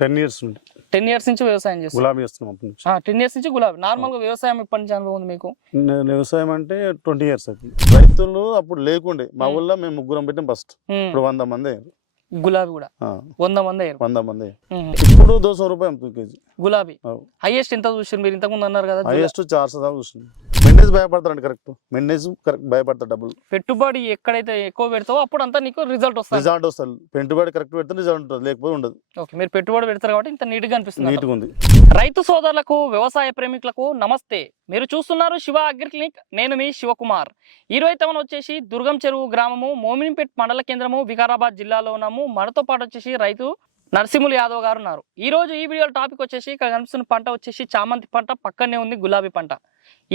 10 years నుండి 10 years నుంచి వ్యవసాయం చేస్తారు. గులాబీ చేస్తున్నాం అప్పటి నుంచి. 10 years నుంచి గులాబీ. నార్మల్ గా వ్యవసాయం ఎప్పటి నుంచి అనుభవం ఉంది మీకు? వ్యవసాయం అంటే 20 years అవుతుంది. రైతులు అప్పుడు లేకుండే మా ఊళ్ళో మేము ముగ్గురం పెట్టాం ఫస్ట్. ఇప్పుడు 100 మంది గులాబీ కూడా 100 మంది అయ్యారు. 100 మంది ఇప్పుడు 200 రూపాయలు అమ్ముతుంది కేజీ గులాబీ. హైయెస్ట్ ఎంత చూసారు మీరు? ఇంతకు ముందు అన్నారు కదా హైయెస్ట్ 400 దాకా చూస్తున్నాం. మెయింటెనెన్స్ భయపడతారండి. కరెక్ట్ మెయింటెనెన్స్ కరెక్ట్ భయపడతారు. డబ్బులు పెట్టుబడి ఎక్కడైతే ఎక్కువ పెడతావో అప్పుడు అంతా నీకు రిజల్ట్ వస్తుంది. పెట్టుబడి కరెక్ట్ పెడితే రిజల్ట్ ఉంటుంది, లేకపోతే ఉండదు. ఓకే, మీరు పెట్టుబడి పెడతారు కాబట్టి ఇంత నీట్ గా అనిపిస్తుంది. నీట్ గా ఉంది. రైతు సోదరులకు, వ్యవసాయ ప్రేమికులకు నమస్తే. మీరు చూస్తున్నారు శివ అగ్రి క్లినిక్. నేను మీ శివకుమార్. ఈరోజు మనం వచ్చేసి దుర్గం చెరువు గ్రామము, మోమినిపేట్ మండల కేంద్రము, వికారాబాద్ జిల్లాలో ఉన్నాము. మనతో పాటు వచ్చేసి రైతు నరసింహులు యాదవ్ గారు ఉన్నారు. ఈ రోజు ఈ వీడియోలో టాపిక్ వచ్చేసి ఇక్కడ కనిపిస్తున్న పంట వచ్చేసి చామంతి పంట, పక్కనే ఉంది గులాబీ పంట.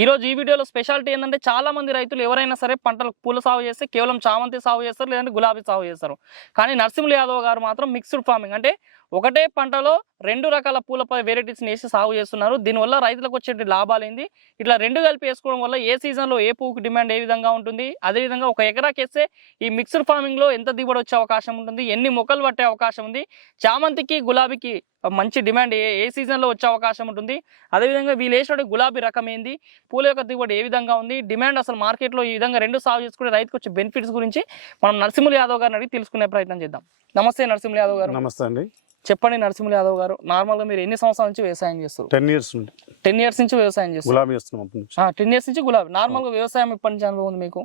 ఈ రోజు ఈ వీడియోలో స్పెషాలిటీ ఏంటంటే చాలా మంది రైతులు ఎవరైనా సరే పంటలు పూల సాగు చేస్తే కేవలం చామంతి సాగు చేస్తారు, లేదంటే గులాబీ సాగు చేస్తారు. కానీ నరసింహులు యాదవ్ గారు మాత్రం మిక్స్డ్ ఫార్మింగ్, అంటే ఒకటే పంటలో 2 రకాల పూల వెరైటీస్ని వేసి సాగు చేస్తున్నారు. దీనివల్ల రైతులకు వచ్చే లాభాలు ఏంది, ఇట్లా 2 కలిపి వేసుకోవడం వల్ల ఏ సీజన్లో ఏ పువ్వుకి డిమాండ్ ఏ విధంగా ఉంటుంది, అదేవిధంగా ఒక ఎకరాకి వేస్తే ఈ మిక్స్డ్ ఫార్మింగ్లో ఎంత దిగుబడి వచ్చే అవకాశం ఉంటుంది, ఎన్ని మొక్కలు పట్టే అవకాశం ఉంది, చామంతికి గులాబీకి మంచి డిమాండ్ ఏ సీజన్లో వచ్చే అవకాశం ఉంటుంది, అదేవిధంగా వీళ్ళు వేసిన గులాబీ రకం ఏంది, పూల యొక్క దిగుబడి ఏ విధంగా ఉంది, డిమాండ్ అసలు మార్కెట్లో ఈ విధంగా 2 సాగు చేసుకునే రైతుకు వచ్చే బెనిఫిట్స్ గురించి మనం నరసింహులు యాదవ్ గారిని అడిగి తెలుసుకునే ప్రయత్నం చేద్దాం. నమస్తే నరసింహులు యాదవ్ గారు. నమస్తే అండి. చెప్పండి నరసింహులు యాదవ్ గారు, నార్మల్ గా మీరు ఎన్ని సంవత్సరాల నుంచి వ్యవసాయం చేస్తారు? 10 years నుండి. 10 years నుంచి వ్యవసాయం చేస్తారు. గులాబీ చేస్తున్నాం అప్పటి నుంచి. 10 years నుంచి గులాబీ. నార్మల్ గా వ్యవసాయం ఎప్పటి నుంచి అనుభవం ఉంది మీకు?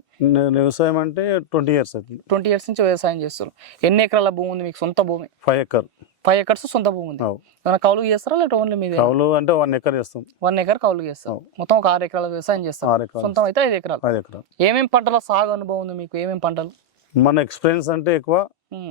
వ్యవసాయం అంటే 20 years అవుతుంది. 20 years నుంచి వ్యవసాయం చేస్తారు. ఎన్ని ఎకరాల భూమి ఉంది మీకు? సొంత భూమి? 5 acres. 5 acres సొంత భూమి ఉంది. ఏమైనా కౌలు చేస్తారా లేదా ఓన్లీ మీద? కౌలు అంటే 1 acre చేస్తాం. 1 acre కౌలు చేస్తాం. మొత్తం ఒక 6 ఎకరాల వ్యవసాయం చేస్తాం. సొంతం అయితే 5 ఎకరాలు. 5 acres. ఏమేమి పంటల సాగు అనుభవం ఉంది మీకు? ఏమేమి పంటలు? మన ఎక్స్పీరియన్స్ అంటే ఎక్కువ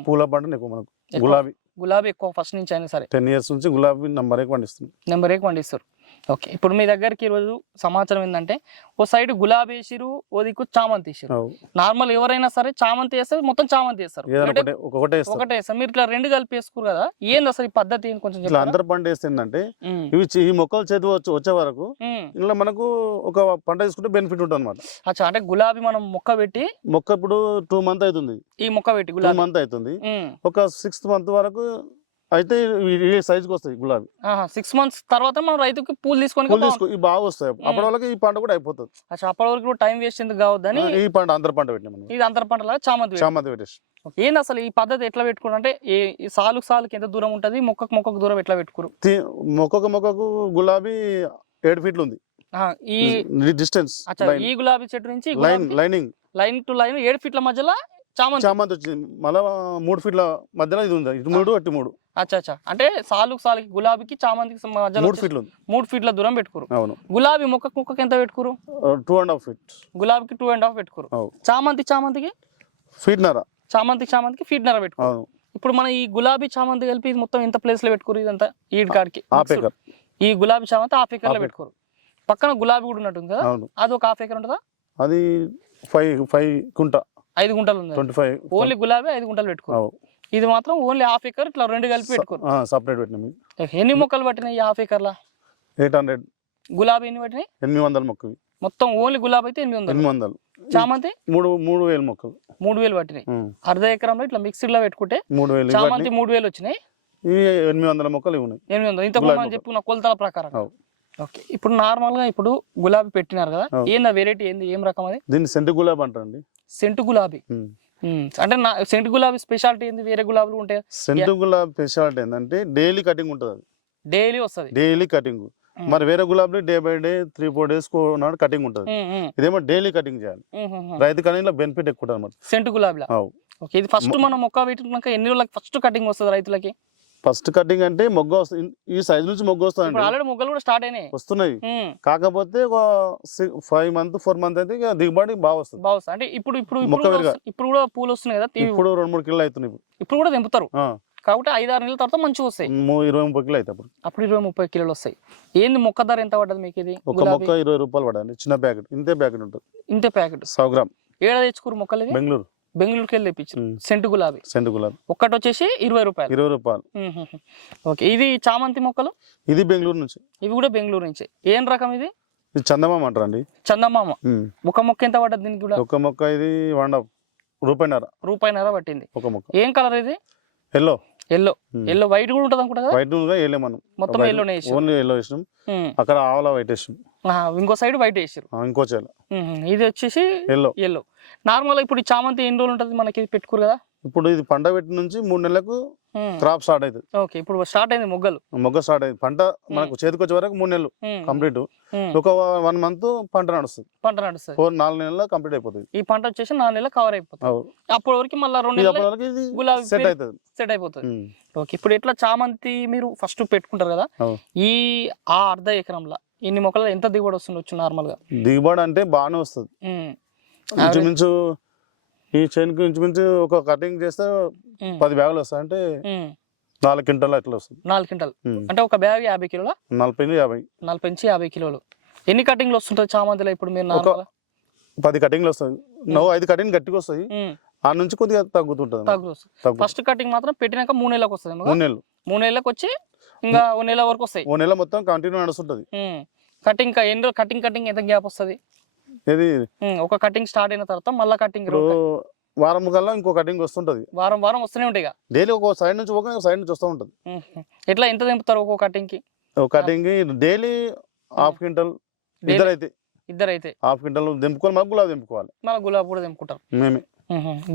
పూల పంటను ఎక్కువ మనకు గులాబీ. గులాబీ ఎక్కువ ఫస్ట్ నుంచి అయినా సరే 10 years నుంచి గులాబీ నెంబర్ 1 పండిస్తున్నాం. నెంబర్ 1 పండిస్తారు. ఓకే, ఇప్పుడు మీ దగ్గరికి ఈరోజు సమాచారం ఏంటంటే ఓ సైడ్ గులాబీ వేసిరు, ఓ దిక్కు చామంతి వేసిరు. నార్మల్ ఎవరైనా సరే చామంతి వేస్తారు, మొత్తం చామంతి వేస్తారు, ఒకటే వేస్తారు. మీరు ఇట్లా 2 కలిపి వేసుకోరు కదా, ఏంది అసలు ఈ పద్ధతి కొంచెం ఇట్లా అందరు పంట వేస్తుందంటే ఇవి ఈ మొక్కలు చేతి వచ్చే వరకు ఇలా మనకు ఒక పంట తీసుకుంటే బెనిఫిట్ ఉంటుంది అనమాట. అచ్చా, అంటే గులాబీ మనం మొక్క పెట్టి ఇప్పుడు 2 months అవుతుంది. ఈ మొక్క పెట్టి 2 months అవుతుంది. ఒక 6th month వరకు అయితే ఈ సైజుకి వస్తాయి గులాబీ. 6 months తర్వాత మనం రైతుకి పూలు తీసుకొని బాగా వస్తాయి. అప్పటి వరకు ఈ పంట కూడా అయిపోతుంది. అప్పటి వరకు టైం వేస్ట్ ఎందుకు కావద్దని ఈ పంట అంతర పంట పెట్టినాం. ఇది అంతర పంట లాగా చామంతి పెట్టేసి. ఏంది అసలు ఈ పద్ధతి ఎట్లా పెట్టుకున్నారు? అంటే ఈ సాలుకి ఎంత దూరం ఉంటుంది, మొక్కకు దూరం ఎట్లా పెట్టుకోరు? మొక్కకు గులాబీ 7 feet ఉంది ఈ డిస్టెన్స్. ఈ గులాబీ చెట్టు నుంచి లైన్ టు లైన్ 7 feet మధ్యలో చామంతి వచ్చింది. మళ్ళా 3 feet మధ్యలో ఇది ఉంది. ఇటు 3 అటు 3. అచ్చా, అంటే సాలుకి గులాబీకి చామంతికి మధ్యలో 3 feet ఉంది. 3 feet దూరం పెట్టుకోరు. అవును. గులాబీ మొక్కకు ఎంత పెట్టుకోరు? 2.5 feet. గులాబీకి 2.5 పెట్టుకోరు. చామంతికి చామంతికి ఫీట్ నర పెట్టుకోరు. ఇప్పుడు మన ఈ గులాబీ చామంతి కలిపి మొత్తం ఎంత ప్లేస్ లో పెట్టుకోరు? ఇదంతా ఈడ్ కాడికి ఈ గులాబీ చామంతి 1/2 acre లో పెట్టుకోరు. పక్కన గులాబీ కూడా ఉన్నట్టుంది కదా, అది ఒక 1/2 acre ఉంటుందా? అది 5 గుంట 5 గుంటలు ఉంది. 25. ఓన్లీ గులాబీ 5 గుంటలు పెట్టుకోరు. ఇది మాత్రం ఓన్లీ 1/2 acre ఇట్లా 2 కలిపి పెట్టుకోరు. సపరేట్ పెట్టినాం. ఎన్ని మొక్కలు పట్టినాయి ఈ 1/2 acre లా? 800. గులాబీ ఎన్ని పట్టినాయి? 800 మొక్కలు. మొత్తం ఓన్లీ గులాబీ అయితే 800. చామంతి 3000 మొక్కలు. 3000 పట్టినాయి. 1/2 ఎకరంలో ఇట్లా మిక్స్డ్ లో పెట్టుకుంటే 3000. చామంతి 3000 వచ్చినాయి. 800 మొక్కలు ఉన్నాయి. 800 ఇంతకు చెప్పుకున్న కొలతల ప్రకారం. ఓకే, ఇప్పుడు నార్మల్ గా ఇప్పుడు గులాబీ పెట్టినారు కదా, ఏందా వెరైటీ ఏంది, ఏం రకం అది? దీన్ని సెంటు గులాబీ అంటారండి. సెంటు గులాబీ అంటే సెంటు గులాబీ స్పెషాలిటీ ఏంది? వేరే గులాబీలు ఉంటాయి. సెంటు గులాబీ స్పెషాలిటీ ఏంటంటే డైలీ కటింగ్ ఉంటుంది. అది డైలీ వస్తుంది. Daily cutting. మరి వేరే గులాబీ డే బై డే 3-4 days నాడు కటింగ్ ఉంటుంది. ఇదేమో డైలీ కటింగ్ చేయాలి. రైతు కానీ బెనిఫిట్ ఎక్కువ అనమాట సెంటు గులాబీ. ఇది ఫస్ట్ మనం మొక్క పెట్టినాక ఎన్ని రోజులకి ఫస్ట్ కటింగ్ వస్తుంది రైతులకి? ఫస్ట్ కటింగ్ అంటే మొగ్గ వస్తుంది. ఈ సైజ్ నుంచి మొగ్గ వస్తుంది. ఆల్రెడీ మొగ్గలు కూడా స్టార్ట్ అయినాయి, వస్తున్నాయి. కాకపోతే ఒక 5 months 4 months అయితే దిగుబడి బాగా వస్తుంది. అంటే ఇప్పుడు కూడా పూలు వస్తున్నాయి కదా, ఇప్పుడు 2-3 కిలోలు అవుతున్నాయి. ఇప్పుడు కూడా తెంపుతారు కాబట్టి 5-6 నెలల తర్వాత మంచిగా వస్తాయి. 20-30 కిలో అవుతాయి. అప్పుడు 20-30 కిలోలు వస్తాయి. ఏంది మొక్క ధర ఎంత పడ్డది మీకు? ఇది ఒక మొక్క 20 రూపాయలు పడండి. చిన్న ప్యాకెట్, ఇంతే ప్యాకెట్ ఉంటుంది. ఇంతే ప్యాకెట్ 100 grams. ఏడ తెచ్చుకోరు మొక్కలు? బెంగళూరుకి వెళ్ళి తెప్పించారు. సెంటు గులాబీ ఒక్కటి వచ్చేసి 20 రూపాయలు. ఓకే, ఇది చామంతి మొక్కలు ఇది బెంగళూరు నుంచి. ఇవి కూడా బెంగళూరు నుంచి. ఏం రకం ఇది? చందమామ అంటారండి. చందమామ. ఒక మొక్క ఎంత పడ్డది దీనికి కూడా? ఒక మొక్క ఇది 1.5 రూపాయన్నర పట్టింది. ఒక మొక్క. ఏం కలర్ ఇది? ఎల్లో ఎల్లో వైట్ కూడా ఉంటుంది అనుకుంటా కదా, వైట్ వేయలేము మనం, మొత్తం ఎల్లోనే వేసారు. ఓన్లీ ఎల్లో వేసినాం. అక్కడ ఆవలా వైట్ వేసినాం, ఇంకో సైడ్ వైట్ వేసారు. ఇంకో చేల ఇది వచ్చేసి ఎల్లో. Yellow normal. ఇప్పుడు ఈ చామంతి ఎన్ని రోజులు ఉంటుంది మనకి పెట్టుకోరు కదా? ఇప్పుడు ఇది పంట పెట్టి నుంచి 3 నెలలకు క్రాప్ స్టార్ట్ అవుతుంది. ఓకే, ఇప్పుడు స్టార్ట్ అయింది మొగ్గ స్టార్ట్ అయింది. పంట మనకు చేతికి వచ్చే వరకు 3 నెలలు కంప్లీట్. ఒక 1 మంత్ పంట నడుస్తుంది. 4 నెలల్లో కంప్లీట్ అయిపోతుంది. ఈ పంట వచ్చేసి 4 నెలలు కవర్ అయిపోతుంది. అప్పటి వరకు మళ్ళీ 2 నెలలు గులాబీ సెట్ అయిపోతుంది. ఓకే, ఇప్పుడు ఎట్లా చామంతి మీరు ఫస్ట్ పెట్టుకుంటారు కదా, ఈ అర్ధ ఎకరంలో ఇన్ని మొక్కలు ఎంత దిగుబడి వస్తుండొచ్చు నార్మల్ గా? దిగుబడి అంటే బాగానే వస్తుంది. ఇంచుమించు ఈ చేనుకు ఇంచుమించు ఒక కటింగ్ చేస్తే 10 బ్యాగులు వస్తాయి. అంటే 4 క్వింటాలు అట్లా వస్తుంది. 4 క్వింటాల్ అంటే ఒక బ్యాగ్ 50 కిలోల? 40 నుంచి 50 కిలోలు. ఎన్ని కటింగ్లు వస్తుంటాయి చామంతిలో ఇప్పుడు మీరు? 10 కటింగ్లు వస్తాయి. 5 కటింగ్ గట్టిగా వస్తాయి. ఆ నుంచి కొద్దిగా తగ్గుతుంటది. ఫస్ట్ కటింగ్ మాత్రం పెట్టినాక 3 నెలలకు వస్తుంది. 3 నెలలకు వచ్చి ఇంకా 1 నెల వరకు వస్తాయి. 1 నెల మొత్తం కంటిన్యూ నడుస్తుంటది. కటింగ్ కటింగ్ ఎంత గ్యాప్ వస్తుంది? ఇది ఒక కటింగ్ స్టార్ట్ అయిన తర్వాత మళ్ళీ కటింగ్ వారం కల్లా ఇంకో కటింగ్ వస్తుంటది. వారం వస్తూనే ఉంటాయి. డైలీ ఒక సైడ్ నుంచి సైడ్ నుంచి వస్తూ ఉంటది. ఎట్లా ఎంత దింపుతారు ఒక్కో కటింగ్ కి? ఒక కటింగ్ డైలీ హాఫ్ క్వింటల్. ఇద్దరైతే హాఫ్ క్వింటల్ దింపుకోవాలి. మళ్ళీ గులాబీ దింపుకోవాలి. మళ్ళీ గులాబీ కూడా దింపుకుంటారు మేమే.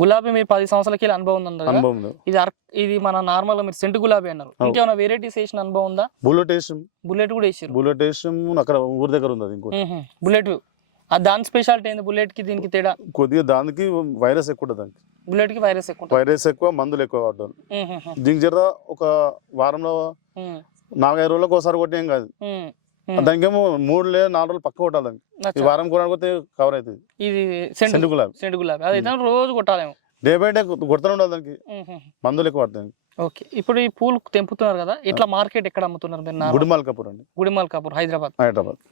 గులాబీ మీరు 10 సంవత్సరాలకి అనుభవం ఉంది. అనుభవం. ఇది మన నార్మల్ గా మీరు సెంటు గులాబీ అన్నారు. ఇంకేమైనా వెరైటీస్ వేసిన అనుభవం ఉందా? బుల్లెట్ కూడా వేసారు. బుల్లెట్ వేసాం అక్కడ ఊరి దగ్గర ఉంది. ఇంకోటి బుల్లెట్. దాని స్పెషాలిటీ ఏంది? బుల్లెట్ కి దీనికి తేడా? కొద్దిగా దానికి వైరస్ ఎక్కువ ఉంటుంది. దానికి బుల్లెట్ కి వైరస్ ఎక్కువ, మందులు ఎక్కువ వాడతారు. దీనికి జర ఒక వారంలో 4-5 రోజులకు ఒకసారి కొట్టేం కాదు. దానికేమో 3 లేదా 4 రోజులు పక్క కొట్టాలి. దానికి ఈ వారం కూడా కొడితే కవర్ అవుతుంది. ఇది సెంటు గులాబీ అదైతే రోజు కొట్టాలేమో. డే బై డే కొడుతూనే ఉండాలి. దానికి మందులు ఎక్కువ వాడతాయి. ఓకే, ఇప్పుడు ఈ పూలు తెంపుతున్నారు కదా, ఇట్లా మార్కెట్ ఎక్కడ అమ్ముతున్నారు మీరు? గుడిమల్కాపూర్ అండి. గుడిమల్కాపూర్, హైదరాబాద్.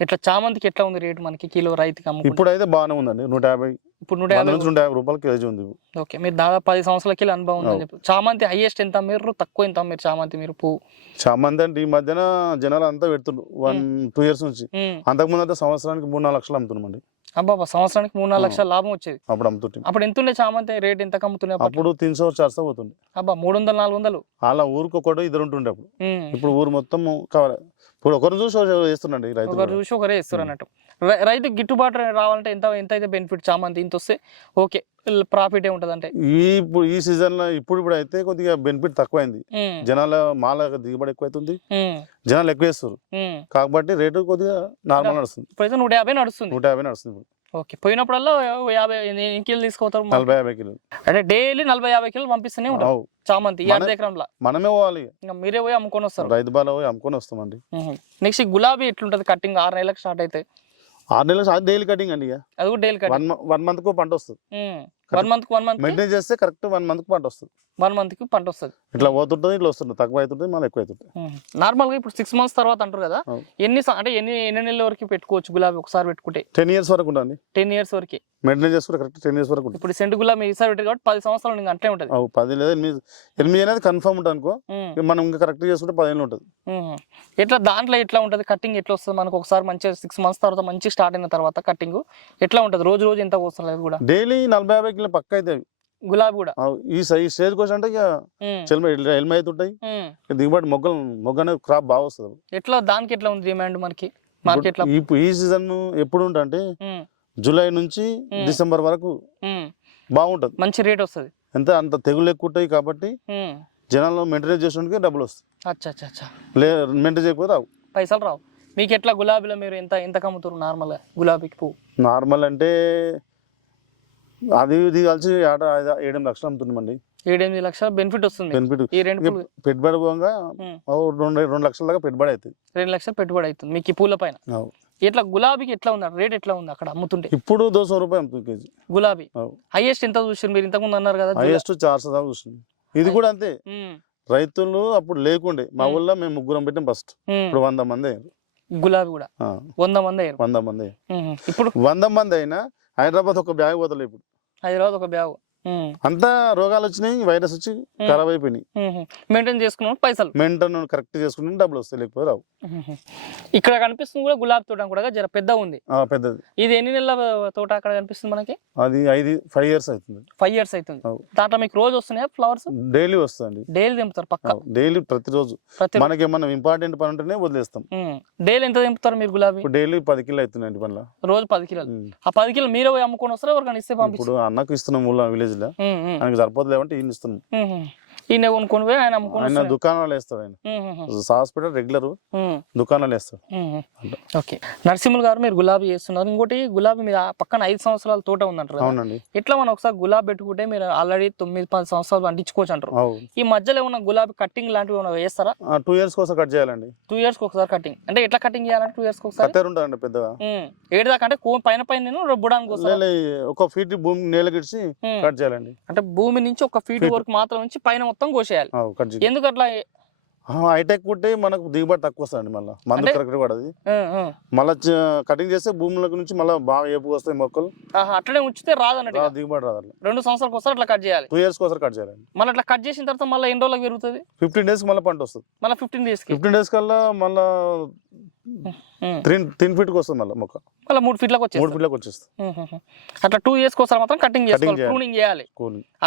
ఇట్లా చామంతికి ఎట్లా ఉంది రేటు మనకి కిలో రైతుకి అమ్ము? ఇప్పుడు అయితే బాగానే ఉందండి. 150. ఇప్పుడు 150 రూపాయలు కేజీ ఉంది. ఓకే, మీరు దాదాపు 10 సంవత్సరాల కిలో అనుభవం ఉందని చెప్పి. చామంతి హైయెస్ట్ ఎంత అమ్మారు, తక్కువ ఎంత అమ్మారు చామంతి మీరు పువ్వు? చామంతి అంటే ఈ మధ్యన జనాలు అంతా పెడుతున్నారు 1-2 ఇయర్స్ నుంచి. అంతకుముందు అయితే సంవత్సరానికి 3-4 లక్షలు అమ్ముతున్నామండి. అబ్బా, సంవత్సరానికి 3-4 లక్షల లాభం వచ్చేది అప్పుడు అమ్ముతుంటే. అప్పుడు ఎంత ఉండే చామంతి రేట్? ఎంత అమ్ముతుండే అప్పుడు? 300-400 పోతుండే. అబ్బా, 300-400. అలా ఊరికి ఒకటి 2 ఉంటుండే అప్పుడు. ఇప్పుడు ఊరు మొత్తం కవర్. ఇప్పుడు ఒకరు చూసి చేస్తున్నాండి రైతు. ఒకరు చూసి ఒకరే వేస్తారు అన్నట్టు. రైతు గిట్టుబాటు రావాలంటే ఎంత అయితే బెనిఫిట్ చామంతి ఇంత వస్తే ఓకే ప్రాఫిట్ ఏ ఉంటది అంటే? ఈ సీజన్ లో ఇప్పుడు అయితే కొద్దిగా బెనిఫిట్ తక్కువైంది. జనాల మాల దిగుబడి ఎక్కువ అవుతుంది. జనాలు ఎక్కువ వేస్తారు కాబట్టి రేటు కొద్దిగా నార్మల్ నడుస్తుంది. ఇప్పుడైతే 150 నడుస్తుంది. 150 నడుస్తుంది. ఓకే, పోయినప్పుడల్లా 50 కిలోలు తీసుకుపోతారు. 40-50 కిలోలు అంటే డైలీ 40-50 కిలోలు పంపిస్తూనే ఉంటారు చామంతి ఈ అర్ధ ఎకరంలో. మనమే పోవాలి, ఇంకా మీరే పోయి అమ్ముకొని వస్తారు. రైతు బాల పోయి అమ్ముకొని వస్తామండి. నెక్స్ట్ గులాబీ ఎట్లుంటది కటింగ్? 6 నెలలకు స్టార్ట్ అయితే 6 నెలలు డైలీ కటింగ్ అండి. అది కూడా డైలీ కటింగ్. 1 మంత్ కు పంట వస్తుంది. 1 మంత్ మెయింటైన్ చేస్తే కరెక్ట్ 1 మంత్ కు పంట వస్తుంది. 1 మంత్ కి పంట వస్తుంది. ఇట్లా పోతుంటుంది, ఇట్లా వస్తుంది. తక్కువ అవుతుంది, మళ్ళీ ఎక్కువ అవుతుంది. నార్మల్ గా ఇప్పుడు 6 మంత్స్ తర్వాత అంటారు కదా, ఎన్ని నెలల వరకు పెట్టుకోవచ్చు గులాబీ ఒకసారి పెట్టుకుంటే? 10 ఇయర్స్ వరకు ఉండండి. 10 ఇయర్స్ వరకు మెయింటైన్ చేసుకుంటే కరెక్ట్ 10 ఇయర్స్ వరకు. ఇప్పుడు సెంటు గులాబీ ఈసారి పెట్టారు కాబట్టి 10 సంవత్సరాలు ఇంకా అట్లే ఉంటుంది. 10 లేదా 8 అనేది కన్ఫర్మ్ ఉంటుంది అనుకో. మనం ఇంకా కరెక్ట్ చేసుకుంటే 10 ఏళ్ళు ఉంటుంది. ఎట్లా దాంట్లో ఎట్లా ఉంటుంది కటింగ్? ఎట్లా వస్తుంది మనకు? ఒకసారి మంచిగా 6 మంత్స్ తర్వాత మంచి స్టార్ట్ అయిన తర్వాత కటింగ్ ఎట్లా ఉంటుంది? రోజు ఎంత వస్తుంది? కూడా డైలీ 40-50 కిలో పక్క అయితే గులాబీ కూడా ఈ స్టేజ్ కోసం అంటే ఎల్మ అవుతుంటాయి. దిగుబడి మొగ్గ అనేది క్రాప్ బాగా వస్తుంది. ఎట్లా దానికి ఎట్లా ఉంది డిమాండ్ మనకి మార్కెట్ లో? ఈ సీజన్ ఎప్పుడు ఉంటే జూలై నుంచి డిసెంబర్ వరకు బాగుంటది, మంచి రేట్ వస్తుంది. అంత తెగులు ఎక్కువ ఉంటాయి కాబట్టి జనాలు మెయింటైన్ చేసేందుకు డబ్బులు వస్తాయి. అచ్చా మెయింటైన్ చేయకపోతే రావు, పైసలు రావు. మీకు ఎట్లా గులాబీలో మీరు ఎంత కమ్ముతారు నార్మల్ గా? గులాబీకి పువ్వు నార్మల్ అంటే అది ఇది కలిసి 7-8 లక్షలు అమ్ముతున్నామండి. 7-8 లక్షల బెనిఫిట్ వస్తుంది. పెట్టుబడి పోగా 2 లక్షల దాకా పెట్టుబడి అవుతుంది. 2 లక్షలు పెట్టుబడి అవుతుంది మీకు ఈ పూల పైన. ఇట్లా గులాబీకి ఎట్లా ఉంది రేట్? ఎట్లా ఉంది అక్కడ అమ్ముతుంటే? ఇప్పుడు 200 రూపాయలు అమ్ముతుంది కేజీ గులాబీ. హైయెస్ట్ ఎంత చూసారు మీరు? ఇంతకుముందు అన్నారు కదా హైయెస్ట్ 400 దాకా చూసింది. ఇది కూడా అంతే. రైతులు అప్పుడు లేకుండే మా ఊళ్ళో మేము 3 పెట్టాం ఫస్ట్. ఇప్పుడు 100 మంది అయ్యారు. గులాబీ కూడా 100 మంది అయ్యారు. ఇప్పుడు 100 మంది అయినా హైదరాబాద్ ఒక బ్యాగ్ పోతలే. ఇప్పుడు హైదరాబాద్ ఒక బ్యాగ్ అంతా రోగాలు వచ్చినాయి, వైరస్ వచ్చి ఖరాబ్ అయిపోయినాయి. మెయింటైన్ చేసుకున్నాం పైసలు మెయింటైన్ కరెక్ట్ చేసుకుంటే డబ్బులు వస్తాయి, లేకపోతే రావు. ఇక్కడ కనిపిస్తుంది కూడా గులాబీ తోట కూడా జర పెద్ద ఉంది. పెద్దది. ఇది ఎన్ని నెలల తోట అక్కడ కనిపిస్తుంది మనకి? అది 5 years అవుతుంది. 5 years అవుతుంది. దాంట్లో మీకు రోజు వస్తున్నాయా ఫ్లవర్స్? డైలీ వస్తుంది. డైలీ తెంపుతారు పక్క? డైలీ ప్రతిరోజు. మనకి ఏమన్నా ఇంపార్టెంట్ పని ఉంటేనే వదిలేస్తాం. డైలీ ఎంత తెంపుతారు మీరు గులాబీ? డైలీ 10 కిలో అవుతున్నాయండి పనుల. రోజు 10 కిలోలు. ఆ 10 కిలోలు మీరే పోయి అమ్ముకొని వస్తారా ఎవరికైనా ఇస్తే పంపిస్తారు? ఇప్పుడు అన్నకు ఇస్తున్నాం విలేజ్ లో, ఆయనకి సరిపోతుంది అంటే ఈయన ఇస్తున్నాం. ఈయన కొనుక్కొని పోయి ఆయన అమ్ముకొని ఆయన దుకాణాలు వేస్తాడు. ఆయన హాస్పిటల్ రెగ్యులర్ దుకాణాలు వేస్తాడు. ఓకే. నరసింహులు గారు మీరు గులాబీ చేస్తున్నారు. ఇంకోటి గులాబీ మీద పక్కన 5 సంవత్సరాల తోట ఉందంటారు. అవునండి. ఇట్లా మనం ఒకసారి గులాబీ పెట్టుకుంటే మీరు ఆల్రెడీ 9-10 సంవత్సరాలు పండించుకోవచ్చు అంటారు. ఈ మధ్యలో ఏమన్నా గులాబీ కట్టింగ్ లాంటివి ఏమైనా వేస్తారా? 2 years ఒకసారి కట్ చేయాలండి. 2 years ఒకసారి కటింగ్ అంటే ఎట్లా కటింగ్ చేయాలంటే 2 years ఒకసారి కత్తెర ఉంటుందండి పెద్దగా. ఏడు దాకా అంటే పైన రొబ్బడానికి ఒక ఫీట్ భూమి నేలకిడిచి కట్ చేయాలండి. అంటే భూమి నుంచి 1 feet వరకు మాత్రం నుంచి పైన మొత్తం కోసేయాలి. ఎందుకు అట్లా? హైటెక్ పుట్టి మనకు దిగుబడి తక్కువ వస్తుంది. మళ్ళీ మందు కరెక్ట్ పడది. మళ్ళీ కటింగ్ చేస్తే భూముల నుంచి మళ్ళీ బాగా ఏపుగా వస్తాయి మొక్కలు. అట్లనే ఉంచితే రాదన్నట్టు దిగుబడి రాదు. 2 సంవత్సరాలకు ఒకసారి అట్లా కట్ చేయాలి. 2 years ఒకసారి కట్ చేయాలి. మళ్ళీ అట్లా కట్ చేసిన తర్వాత మళ్ళీ ఎన్ని రోజులకు పెరుగుతుంది? 15 days మళ్ళీ పంట వస్తుంది. మళ్ళీ 15 days 15 days కల్లా మళ్ళీ 3 feet వస్తుంది మళ్ళీ మొక్క. మళ్ళీ 3 feet లకు 3 feet లకు వచ్చేస్తుంది. అట్లా 2 years ఒకసారి మాత్రం కటింగ్ చేసుకోవాలి, ప్రూనింగ్ చేయాలి.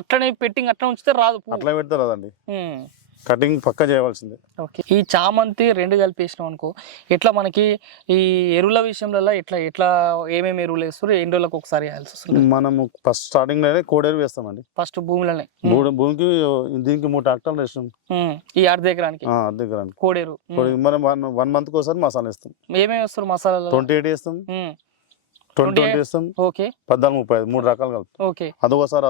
అట్లనే పెట్టింగ్ అట్లా ఉంచితే రాదు. అట్లా పెడితే రాదండి, కటింగ్ పక్కా చేయవలసిందే. ఓకే. ఈ చామంతి 2 కలిపి వేసినాం అనుకో, ఎట్లా మనకి ఈ ఎరువుల విషయంలో ఎట్లా ఏమేమి ఎరువులు వేస్తారు, ఎన్ని రోజులకు ఒకసారి వేయాల్సి వస్తుంది? మనము ఫస్ట్ స్టార్టింగ్ లోనే కోడేరు వేస్తామండి. ఫస్ట్ భూమిలోనే భూమికి దీనికి 3 tractors వేస్తాం. ఈ అర్ధ ఎకరానికి కోడేరు. మనం 1 month ఒకసారి మసాలా వేస్తాం. ఏమేమి వేస్తారు మసాలా? 28 వేస్తాం, 20 వేస్తాం, 14, 35 3 రకాలు కలుపుతాం. అదొకసారి.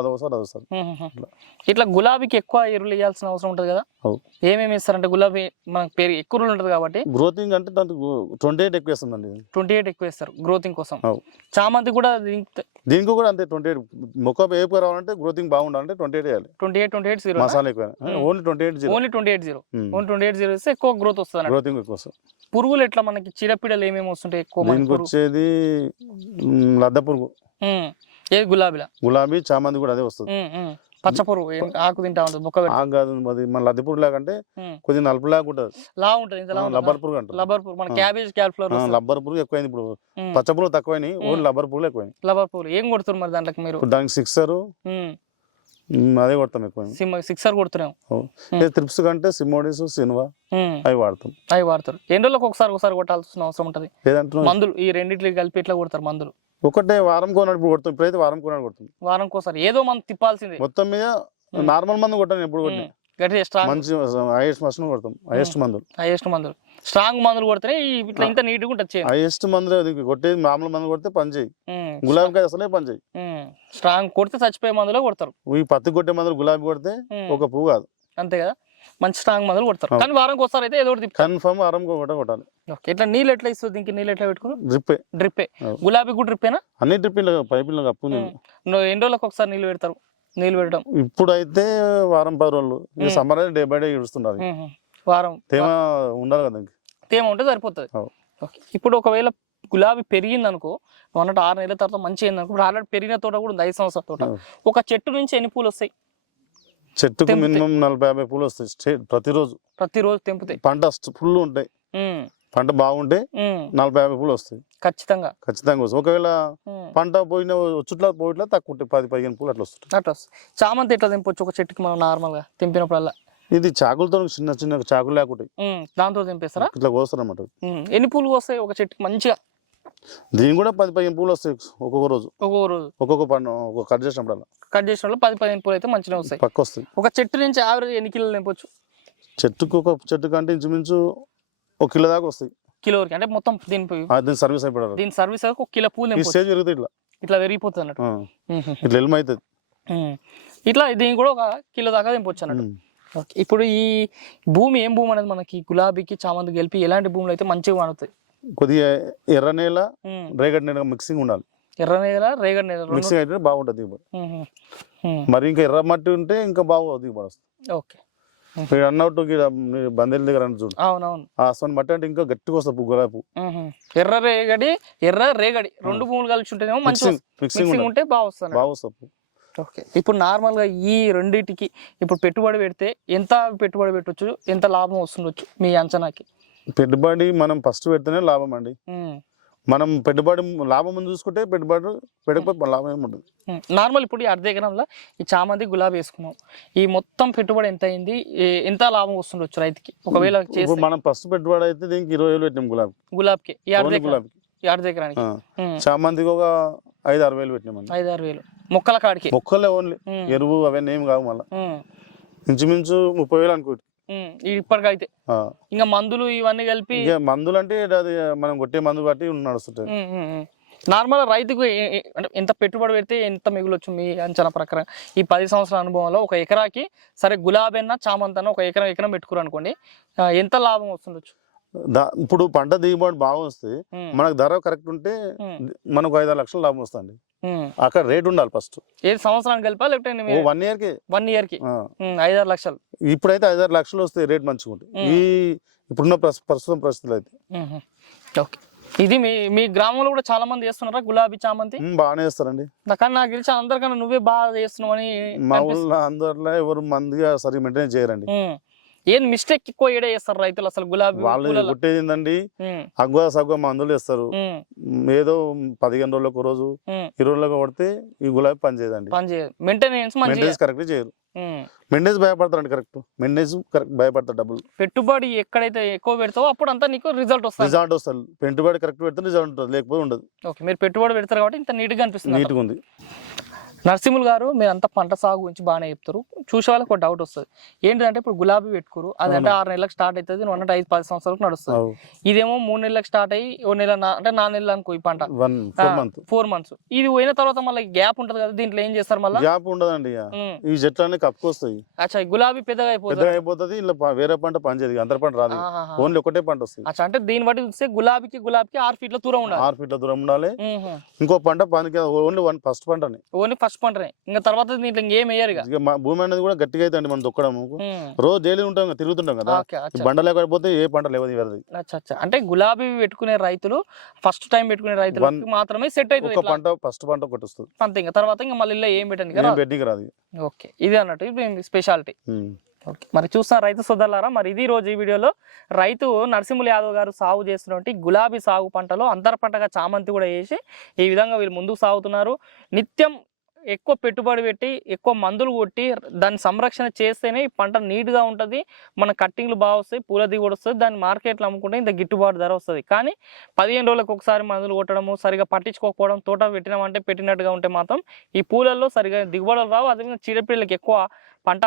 ఇట్లా గులాబీకి ఎక్కువ ఎరువులు వేయాల్సిన అవసరం ఉంటది కదా? ఏమేమి వేస్తారంటే గులాబీ మనకు పేరు ఎక్కువ రోజులు ఉంటది కాబట్టి గ్రోతింగ్ అంటే 28 ఎక్కువ వేస్తుందండి. 28 ఎక్కువ వేస్తారు గ్రోతింగ్ కోసం. చామంతి కూడా దీనికి కూడా అంతే 28. మొక్క ఏపుగా రావాలంటే గ్రోతింగ్ బాగుండాలంటే 28 వేయాలి. 28 మసాలా ఎక్కువ. ఓన్లీ 28 వేస్తే ఎక్కువ గ్రోత్ వస్తుంది. గ్రోతింగ్ ఎక్కువ వస్తుంది. పురుగులు ఎట్లా మనకి చీడపీడలు ఏమేమి వస్తుంటాయి ఎక్కువ? వచ్చేది లద్ద పురుగు. ఏది గులాబీ చామంతి కూడా అదే వస్తుంది. పచ్చ పురుగు ఆకు తింటా ఉంటుంది. మొక్క ఆకు కాదు, మన లద్ద పురుగు లాగంటే కొద్దిగా నలుపు లాగా ఉంటుంది. లబ్బర్ పురుగు అంటారు. లబ్బర్ పురుగు మన క్యాబేజ్ క్యాలిఫ్లవర్. లబ్బర్ పురుగు ఎక్కువైంది ఇప్పుడు. పచ్చ పురుగు తక్కువైంది, ఓన్లీ లబ్బర్ పురుగు ఎక్కువైంది. లబ్బర్ పురుగు ఏం కొడుతున్నారు మరి దాంట్లోకి మీరు? దానికి 6 అదే కొడతాం ఎక్కువ. 6 కొడుతున్నాం. త్రిప్స్ కంటే సిమోడిస్, సిన్వా అవి వాడతారు. ఎన్ని రోజులకు ఒకసారి కొట్టాల్సిన అవసరం ఉంటది మందులు? ఈ రెండింటికి కలిపి ఎట్లా కొడతారు మందులు? ఒకటే వారం కొనప్పుడు కొడుతాం. ఇప్పుడైతే వారం కొడుతుంది. వారం కోసారి ఏదో మందు తిప్పాల్సిందే. మొత్తం మీద నార్మల్ మందు కొట్టాను ఎప్పుడు కొట్టినా. మంచి హైయెస్ట్ మస్ట్ కొడతాం. హైయెస్ట్ మందులు స్ట్రాంగ్ మందులు కొడితే ఇట్లా ఇంత నీట్ గా ఉంటుంది. హైయెస్ట్ మందులు కొట్టేది మామూలు మందులు కొడితే పని చేయి. గులాబీకాయ అసలే పని చేయి. స్ట్రాంగ్ కొడితే చచ్చిపోయే మందులో కొడతారు. ఈ పత్తి కొట్టే మందులు గులాబీ కొడితే ఒక పువ్వు కాదు. అంతే కదా, మంచి స్ట్రాంగ్ మందులు కొడతారు. కానీ వారానికి ఒకసారి అయితే ఏదో ఒకటి కన్ఫర్మ్ వారం కొట్టాలి. ఇట్లా నీళ్ళు ఎట్లా ఇస్తుంది? దీనికి నీళ్ళు ఎట్లా పెట్టుకుని? డ్రిప్పే. గులాబీ కూడా డ్రిప్పేనా? అన్ని డ్రిప్ పైపులు కప్పు. ఎన్ని రోజులకు ఒకసారి నీళ్ళు పెడతారు? నీళ్ళు పెట్టడం ఇప్పుడైతే వారం 10 రోజులు. సమ్మర్ అయితే డే బై డే ఇడుస్తున్నారు. వారం తేమ ఉండాలి కదా, తేమ ఉంటే సరిపోతుంది. ఇప్పుడు ఒకవేళ గులాబీ పెరిగింది అనుకో, అన్నట్టు 6 నెలల తర్వాత మంచిగా అయింది అనుకో, ఇప్పుడు ఆల్రెడీ పెరిగిన తోట కూడా ఉంది 5 సంవత్సరాల తోట. ఒక చెట్టు నుంచి ఎన్ని పూలు వస్తాయి? చెట్టుకు మినిమం 40-50 పూలు వస్తాయి ప్రతిరోజు తెంపుతాయి. పంట ఫుల్ ఉంటాయి. పంట బాగుంటే 40-50 పూలు వస్తాయి ఖచ్చితంగా వస్తాయి. ఒకవేళ పంట పోయినా తక్కువ ఉంటాయి, 10-15 పూలు అట్లా వస్తాయి. చామంతి ఎట్లా తెంపొచ్చు ఒక చెట్టుకి మనం నార్మల్ గా తెంపినప్పుడల్లా? ఇది చాకులతో చిన్న చాకులు లేకుంటాయి, దాంతో తెంపేస్తారా? ఇట్లా కోస్తారు అన్నమాట. ఎన్ని పూలు వస్తాయి ఒక చెట్టుకి మంచిగా? దీని కూడా 10-15 పూలు వస్తాయి ఒక్కొక్క రోజు. ఒక్కొక్క పండు కట్ చేసినప్పుడు 10-15 పూలు అయితే మంచిగా వస్తాయి, పక్క వస్తాయి. ఒక చెట్టు నుంచి యావరేజ్ ఎన్ని కిలోలు తెంపొచ్చు? ఒక చెట్టు కంటే ఇంచుమించు 1 కిలో దాకా వస్తాయి. కిలో వరకు అంటే మొత్తం దీని సర్వీస్ అయిపోయారు. దీని సర్వీస్ 1 కిలో పూలు ఇట్లా పెరిగిపోతుంది అన్నట్టు, ఇట్లా ఎల్మ అవుతుంది. ఇట్లా దీనికి కూడా 1 కిలో దాకా తెంపొచ్చు అన్నట్టు. ఇప్పుడు ఈ భూమి ఏం భూమి అనేది మనకి గులాబీకి చామంతి కలిపి ఎలాంటి భూములు అయితే మంచిగా పండుతాయి? కొద్దిగా ఎర్ర నేల, రేగడి నేల మిక్సింగ్ ఉండాలి. ఎర్ర నేల, రేగడి నేల మిక్సింగ్ అయితే బాగుంటుంది దిగుబడి. మరి ఇంకా ఎర్ర మట్టి ఉంటే ఇంకా బాగా దిగుబడి వస్తుంది. ఓకే. అన్నట్టు బందేల దగ్గర చూడు, అవునవును, మట్టి అంటే ఇంకా గట్టిగా వస్తుంది గులాబీ. ఎర్ర రేగడి 2 భూములు కలిసి ఉంటేనేమో మంచి మిక్సింగ్ ఉంటే బాగా వస్తుంది. ఓకే, ఇప్పుడు నార్మల్గా ఈ రెండింటికి ఇప్పుడు పెట్టుబడి పెడితే ఎంత పెట్టుబడి పెట్టవచ్చు, ఎంత లాభం వస్తుండొచ్చు మీ అంచనాకి? పెట్టుబడి మనం ఫస్ట్ పెడితేనే లాభం అండి. మనం పెట్టుబడి లాభం ముందు చూసుకుంటే పెట్టుబడి పెట్టకపోతే లాభం ఏముంటుంది. నార్మల్ ఇప్పుడు ఈ అర్ధ ఎకరంలో ఈ చామంతి గులాబీ వేసుకున్నాం, ఈ మొత్తం పెట్టుబడి ఎంత అయింది, ఎంత లాభం వస్తుండొచ్చు రైతుకి ఒకవేళ చేస్తే? మనం ఫస్ట్ పెట్టుబడి అయితే దీనికి 20,000 పెట్టినాం గులాబీకి. ఈ అర్ధ ఎకరానికి చామంతికి ఒక 5-6 వేలు పెట్టినాం. 5-6 వేలు మొక్కల కాడికి? మొక్కలే ఓన్లీ, ఎరువు అవన్నీ ఏం కావు. మళ్ళీ ఇంచుమించు 30,000 అనుకోండి ఇప్పటికైతే. ఇంకా మందులు ఇవన్నీ కలిపి? మందులు అంటే అది మనం కొట్టే మందు బట్టి నడుస్తుంటది. నార్మల్ రైతుకు అంటే ఎంత పెట్టుబడి పెడితే ఎంత మిగులొచ్చు మీ అంచనా ప్రకారం? ఈ 10 సంవత్సరాల అనుభవంలో ఒక ఎకరాకి సరే గులాబీ అన్న చామంతి అన్న ఒక ఎకరం పెట్టుకురు అనుకోండి, ఎంత లాభం వస్తుండొచ్చు? ఇప్పుడు పంట దిగుబడి బాగా వస్తే మనకు ధర కరెక్ట్ ఉంటే మనకు 5-6 లక్షలు లాభం వస్తుంది. అక్కడ రేట్ ఉండాలి ఫస్ట్. ఏది సంవత్సరానికి కలిపా లేకపోతే 1 ఇయర్ కి? 1 ఇయర్ కి 5-6 లక్షలు. ఇప్పుడైతే 5-6 లక్షలు వస్తాయి, రేట్ మంచిగా ఉంటుంది ఈ ఇప్పుడున్న ప్రస్తుతం పరిస్థితులు అయితే. ఓకే, ఇది మీ గ్రామంలో కూడా చాలా మంది చేస్తున్నారా గులాబీ చామంతి? బాగానే చేస్తారండి. కానీ నాకు తెలిసి అందరికన్నా నువ్వే బాగా చేస్తున్నావు అని. మా ఊళ్ళో అందరిలో ఎవరు మందిగా సరిగ్గా మెయింటైన్ చేయరండి. ఏం మిస్టేక్ ఎక్కువ ఏడే చేస్తారు రైతులు అసలు గులాబీ? వాళ్ళు కొట్టేది ఏంటండి, అగ్వా సగ్వా మందులు వేస్తారు. ఏదో 15 రోజులకు రోజు 20 రోజులకు కొడితే ఈ గులాబీ పని చేయదండి. మెయింటెనెన్స్ కరెక్ట్ చేయరు. మెయింటెనెన్స్ భయపడతారండి. కరెక్ట్ మెయింటెనెన్స్ కరెక్ట్ భయపడతారు. డబ్బులు పెట్టుబడి ఎక్కడైతే ఎక్కువ పెడతావో అప్పుడు అంతా నీకు రిజల్ట్ వస్తుంది. పెట్టుబడి కరెక్ట్ పెడితే రిజల్ట్ ఉంటుంది, లేకపోతే ఉండదు. ఓకే, మీరు పెట్టుబడి పెడతారు కాబట్టి ఇంత నీట్ గా అనిపిస్తుంది. నీట్గా ఉంది. నరసింహులు గారు, మీరు అంతా పంట సాగు గురించి బాగానే చెప్తారు. చూసే వాళ్ళకి ఒక డౌట్ వస్తుంది, ఏంటంటే ఇప్పుడు గులాబీ పెట్టుకోరు, అదంటే 6 నెలలకు స్టార్ట్ అవుతుంది, 5-10 సంవత్సరాలకు నడుస్తుంది. ఇదేమో 3 నెలలకు స్టార్ట్ అయ్యి 1 నెల అంటే 4 నెలలు అనుకో ఈ పంట 4 months. ఇది పోయిన తర్వాత మళ్ళీ గ్యాప్ ఉంటది కదా, దీంట్లో ఏం చేస్తారు? మళ్ళీ గ్యాప్ ఉండదండి, ఈ చెట్లన్నీ కప్పుకొస్తాయి. అచ్చా, గులాబీ పెద్దగా అయిపోతుంది. ఇలా వేరే పంట పనిచేది, అంతర పంట రాదు, ఓన్లీ ఒకటే పంట వస్తుంది. అచ్చా, అంటే దీన్ని బట్టి చూస్తే గులాబీకి 6 ఫీట్ల దూరం ఉండాలి. 6 ఫీట్ల దూరం ఉండాలి. ఇంకో పంట పనికి ఓన్లీ ఫస్ట్ పంటని, ఫస్ట్ పంటనే. ఇంకా తర్వాత దీంట్లో ఇంకేం వేయరు. భూమి అనేది కూడా గట్టిగా అయితే అండి మనం దొక్కడం. రోజు డైలీ ఉంటాం, తిరుగుతుంటాం కదా, బండ లేకపోతే ఏ పంట లేవదు. అంటే గులాబీ పెట్టుకునే రైతులు ఫస్ట్ టైం పెట్టుకునే రైతులు మాత్రమే సెట్ అవుతుంది. ఒక పంట ఫస్ట్ పంట ఒకటి వస్తుంది అంతే, ఇంకా తర్వాత ఇంకా మళ్ళీ ఏం పెట్టండి రాదు. ఓకే, ఇది అన్నట్టు స్పెషాలిటీ. మరి చూస్తున్న రైతు సోదరులారా, మరి ఇది రోజు ఈ వీడియోలో రైతు నరసింహులు యాదవ్ గారు సాగు చేస్తున్నటువంటి గులాబీ సాగు పంటలో అంతర పంటగా చామంతి కూడా వేసి ఈ విధంగా వీళ్ళు ముందుకు సాగుతున్నారు. నిత్యం ఎక్కువ పెట్టుబడి పెట్టి ఎక్కువ మందులు కొట్టి దాన్ని సంరక్షణ చేస్తేనే ఈ పంట నీట్గా ఉంటుంది, మన కట్టింగ్లు బాగా వస్తాయి, పూల దిగుబడి వస్తుంది, దాన్ని మార్కెట్లో అమ్ముకుంటే ఇంత గిట్టుబాటు ధర వస్తుంది. కానీ 15 రోజులకు ఒకసారి మందులు కొట్టడము, సరిగా పట్టించుకోకపోవడం, తోట పెట్టినామంటే పెట్టినట్టుగా ఉంటే మాత్రం ఈ పూలల్లో సరిగా దిగుబడులు రావు. అదేవిధంగా చీడపీడలకు ఎక్కువ పంట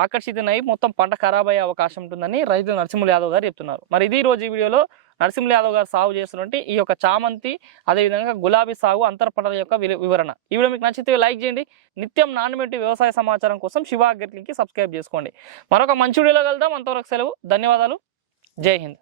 ఆకర్షితమై మొత్తం పంట ఖరాబ్ అయ్యే అవకాశం ఉంటుందని రైతు నరసింహులు యాదవ్ గారు చెప్తున్నారు. మరి ఇది రోజు ఈ వీడియోలో నరసింహులు యాదవ్ గారు సాగు చేస్తున్నట్టు ఈ యొక్క చామంతి అదేవిధంగా గులాబీ సాగు అంతర పంటల యొక్క వివరణ. ఈ వీడియో మీకు నచ్చితే లైక్ చేయండి. నిత్యం నాణ్యమైన వ్యవసాయ సమాచారం కోసం శివ అగ్రికల్చర్కి సబ్స్క్రైబ్ చేసుకోండి. మరొక మంచి వీడియోలో కలుద్దాం. అంతవరకు సెలవు. ధన్యవాదాలు. జై హింద్.